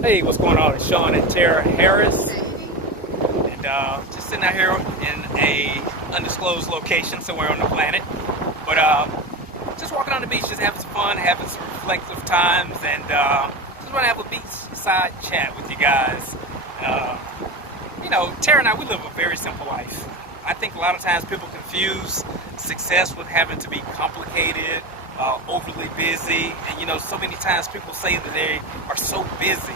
Hey, what's going on? It's Sean and Tara Harris, and just sitting out here in a undisclosed location somewhere on the planet. But just walking on the beach, just having some fun, having some reflective times, and just want to have a beachside chat with you guys. Uh, Tara and I, we live a very simple life. I think a lot of times people confuse success with having to be complicated, overly busy, and so many times people say that they are so busy.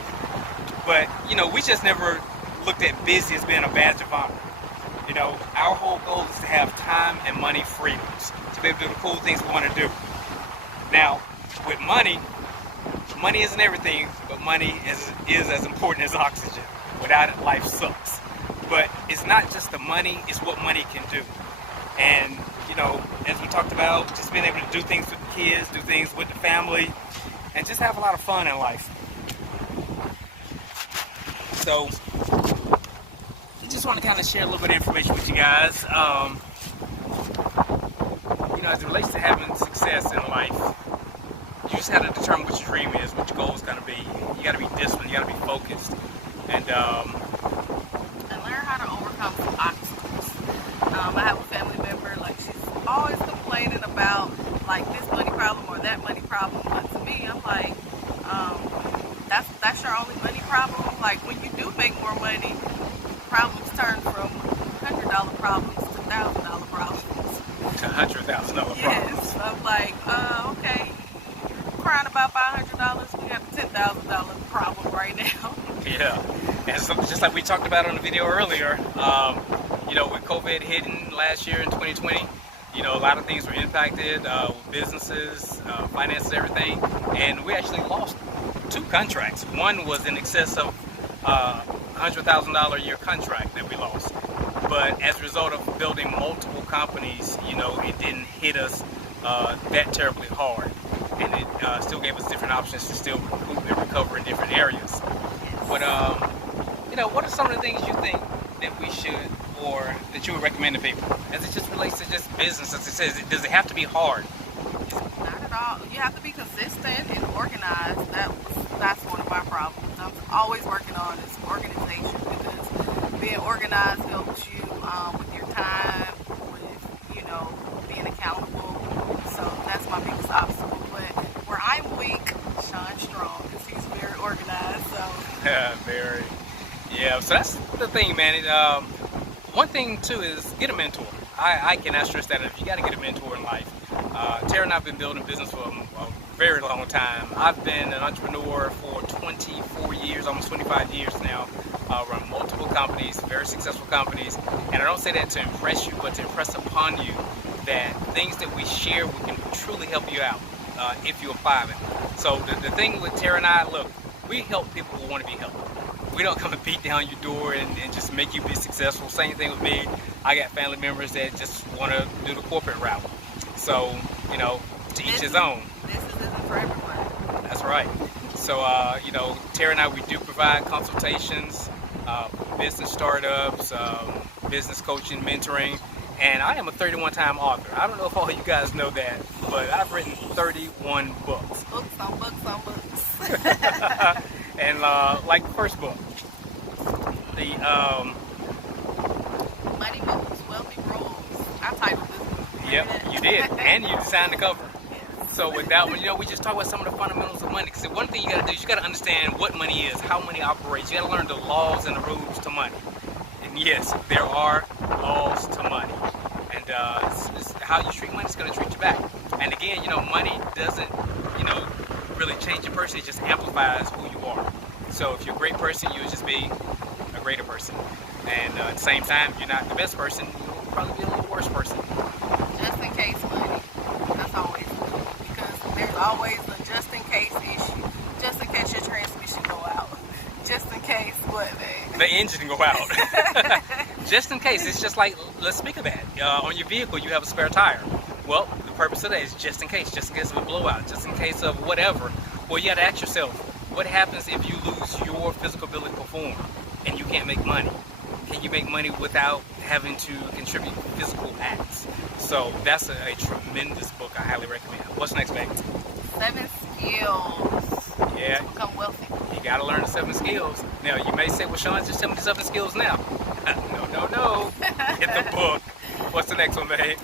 But, we just never looked at busy as being a badge of honor. Our whole goal is to have time and money freedoms, to be able to do the cool things we want to do. Now, with money isn't everything, but money is as important as oxygen. Without it, life sucks. But it's not just the money, it's what money can do. And, as we talked about, just being able to do things with the kids, do things with the family, and just have a lot of fun in life. So, I just want to kind of share a little bit of information with you guys. As it relates to having success in life, you just have to determine what your dream is, what your goal is going to be. You got to be disciplined, you got to be focused, and learn how to overcome some obstacles. I have a family member, like she's always complaining about like this money problem or that money problem, but to me, I'm like, that's your only money problem. Like when you do make more money, problems turn from $100 problems to $1,000 problems. to $100,000 problems. Yes, I'm like, okay, crying about $500, we got a $10,000 problem right now. Yeah, and so, just like we talked about on the video earlier, with COVID hitting last year in 2020, a lot of things were impacted with businesses, finances, everything, and we actually lost 2 contracts. One was in excess of $100,000 a year contract that we lost. But as a result of building multiple companies, it didn't hit us that terribly hard, and it still gave us different options to still recoup and recover in different areas. But what are some of the things you think that we should, or that you would recommend to people, as it just relates to just business? As it says, does it have to be hard? Not at all. You have to be consistent and organized. That's one of my problems. I'm always working on is organization, because being organized helps you with your time, with being accountable. So that's my biggest obstacle. But where I'm weak, Sean's strong because he's very organized. So Yeah, very. Yeah, so that's the thing, man. One thing too is get a mentor. I cannot stress that enough. You got to get a mentor in life. Tara and I have been building business for a very long time. I've been an entrepreneur for 24 years, almost 25 years now. Run multiple companies, very successful companies. And I don't say that to impress you, but to impress upon you that things that we share, we can truly help you out if you apply them. So the thing with Tara and I, look, we help people who want to be helped. We don't come and beat down your door and just make you be successful. Same thing with me. I got family members that just want to do the corporate route. So, to each his own. business isn't for everyone. That's right. So, Tara and I, we do provide consultations, business startups, business coaching, mentoring, and I am a 31-time author. I don't know if all you guys know that, but I've written 31 books. Books on books on books. And like the first book, the Money Moves, Wealthy Rules. I titled this book. yep, you did, and you designed the cover. Yes. So with that one, we just talk about some of the fundamentals of money. Because one thing you got to do is you got to understand what money is, how money operates. You got to learn the laws and the rules to money. And yes, there are laws to money, and it's how you treat money is going to treat you back. And again, money doesn't, really change your person. It just amplifies who you are. So if you're a great person, you'll just be a greater person. And at the same time, if you're not the best person, you'll probably be a little worse person. Just in case money. That's always good. Because there's always a just in case issue. Just in case your transmission go out. Just in case what, man? The engine go out. Just in case. It's just like, let's speak of that. On your vehicle, you have a spare tire. Well, the purpose of that is just in case of a blowout, just in case of whatever. Well, you got to ask yourself, what happens if you lose your physical ability to perform and you can't make money? Can you make money without having to contribute physical acts? So that's a tremendous book. I highly recommend. What's next, baby? 7 skills Yeah. to become wealthy. You gotta learn the 7 skills. Now, you may say, well, Sean, just tell me the 7 skills now. No. Get the book. What's the next one, babe?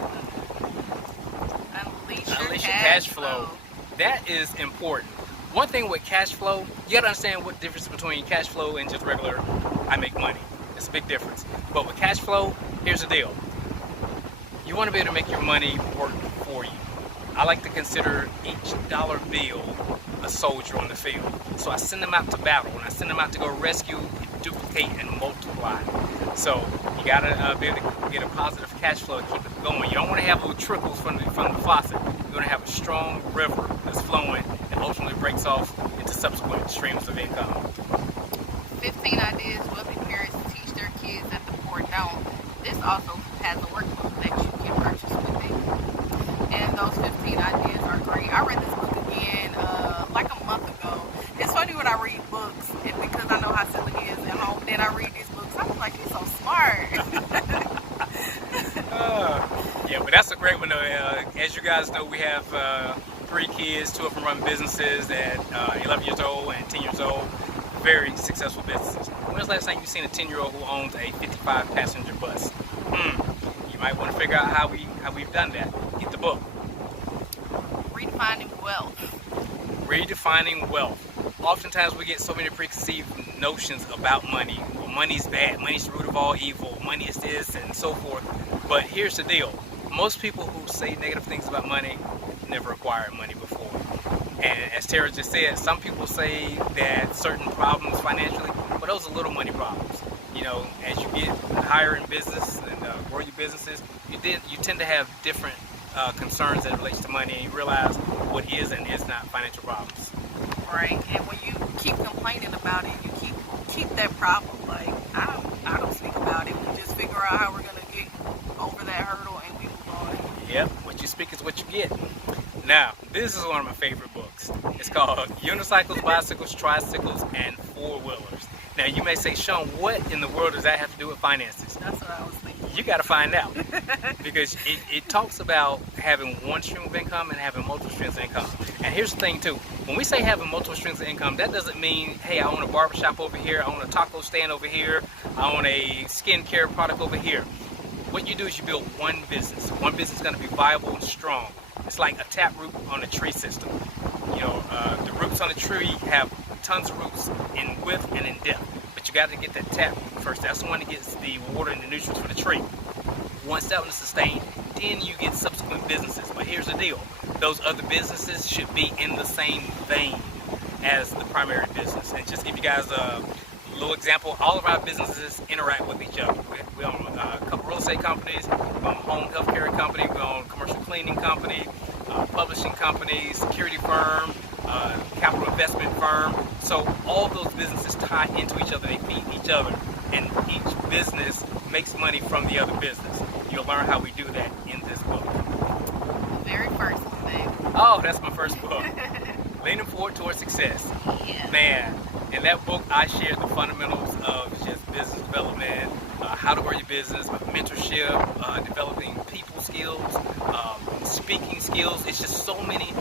Unleash your cash flow. That is important. One thing with cash flow, you gotta understand what the difference between cash flow and just regular, I make money. It's a big difference. But with cash flow, here's the deal. You want to be able to make your money work for you. I like to consider each dollar bill a soldier on the field. So I send them out to battle, and I send them out to go rescue, duplicate, and multiply. So you gotta be able to get a positive cash flow to keep it going. You don't want to have little trickles from the faucet. You're going to have a strong river that's flowing and ultimately breaks off into subsequent streams of income. 15 ideas wealthy parents teach their kids that the poor don't. This also has a workbook that you can purchase with it. And those 15 ideas are great. I read this book again like a month ago. It's funny when I read books, and because I know how silly it is at home, then I read these books. I'm like, he's so smart. Yeah, but that's a great one though. As you guys know, we have 3 kids. 2 of them run businesses at 11 years old and 10 years old. Very successful businesses. When was the last time you've seen a 10-year-old who owns a 55-passenger bus? You might want to figure out how we've done that. Get the book. Redefining wealth. Redefining wealth. Oftentimes we get so many preconceived notions about money. Well, money's bad. Money's the root of all evil. Money is this and so forth. But here's the deal. Most people who say negative things about money never acquired money before. And as Tara just said, some people say that certain problems financially, but those are little money problems. You know, as you get higher in business and grow your businesses, you tend to have different concerns that relates to money, and you realize what is and is not financial problems. Right, and when you keep complaining about it, you keep that problem. Like, I don't speak about it. We just figure out how we're gonna get over that hurdle, and we move on. Yep, what you speak is what you get. Now, this is one of my favorite books. It's called Unicycles, Bicycles, Tricycles, and Four-Wheelers. Now, you may say, Sean, what in the world does that have to do with finances? That's what I was thinking. You got to find out. Because it talks about having one stream of income and having multiple streams of income. And here's the thing, too. When we say having multiple streams of income, that doesn't mean, hey, I own a barbershop over here, I own a taco stand over here, I own a skincare product over here. What you do is you build one business. One business is going to be viable and strong. It's like a taproot on a tree system. You know, the roots on the tree have tons of roots in width and in depth. But you got to get that taproot first. That's the one that gets the water and the nutrients for the tree. Once that one is sustained, then you get subsequent businesses. But here's the deal. Those other businesses should be in the same vein as the primary business. And just give you guys a little example, all of our businesses interact with each other. We own a couple real estate companies, we own a home healthcare company, we own a commercial cleaning company, publishing company, security firm, capital investment firm. So all those businesses tie into each other, they feed each other, and each business makes money from the other business. You'll learn how we do that in this book. The very first one, babe. Oh, that's my first book. Leaning Forward Towards Success. Yeah. Man, in that book I shared the fundamentals of just business development, how to grow your business, mentorship, developing people skills, speaking skills. It's just so many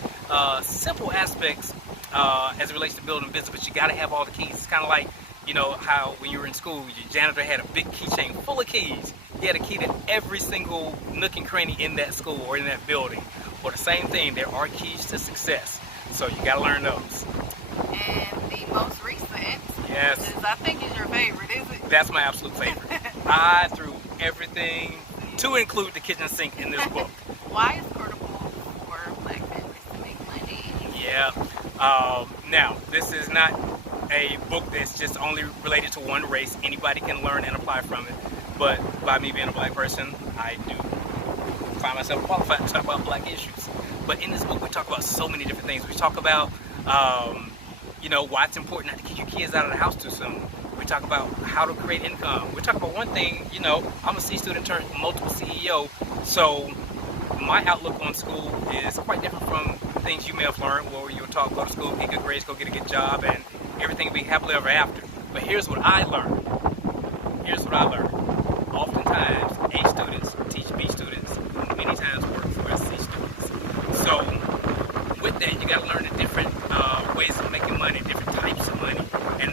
simple aspects as it relates to building a business, but you got to have all the keys. It's kind of like, you know, how when you were in school, your janitor had a big keychain full of keys. He had a key to every single nook and cranny in that school or in that building. Well, the same thing, there are keys to success. So you got to learn those. And the most recent, yes, which is, I think is your favorite, is it? That's my absolute favorite. I threw everything to include the kitchen sink in this book. Why is portable for Black families to make money? Yeah. Now, this is not a book that's just only related to one race. Anybody can learn and apply from it. But by me being a black person, I do find myself qualified to talk about black issues. But in this book, we talk about so many different things. We talk about, you know, why it's important not to kick your kids out of the house too soon. We talk about how to create income. We talk about one thing, you know, I'm a C student turned multiple CEO, so my outlook on school is quite different from things you may have learned where you were taught, go to school, get good grades, go get a good job, and everything will be happily ever after. But here's what I learned. Here's what I learned. Oftentimes, A students teach B students, who many times work for us C students. So with that, you got to learn the different ways of making money, different types of money. And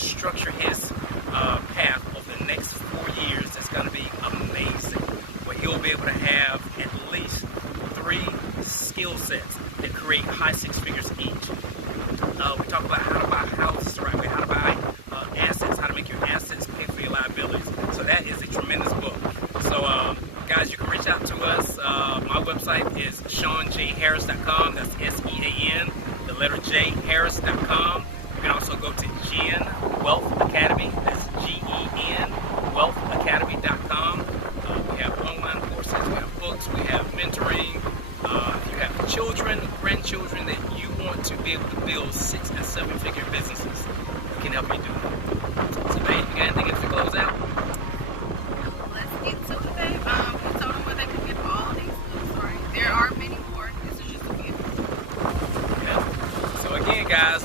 structure his path over the next 4 years. It's going to be amazing. Where he'll be able to have at least 3 skill sets that create high 6 figures each. We talk about how to buy houses the right way, how to buy assets, how to make your assets pay for your liabilities. So that is a tremendous book. So guys, you can reach out to us. My website is SeanJHarris.com. That's SEAN, the letter J, Harris.com. You can also go to Gen Wealth Academy. That's GEN, wealthacademy.com. We have online courses, we have books, we have mentoring. If you have children, grandchildren that you want to be able to build 6 and 7 figure businesses, we can help you do that. So, babe, you got anything else to close out? Let's get to it, babe. You told them where they can get all these books, right? There are many more. This is just a few. Yeah. So again, guys,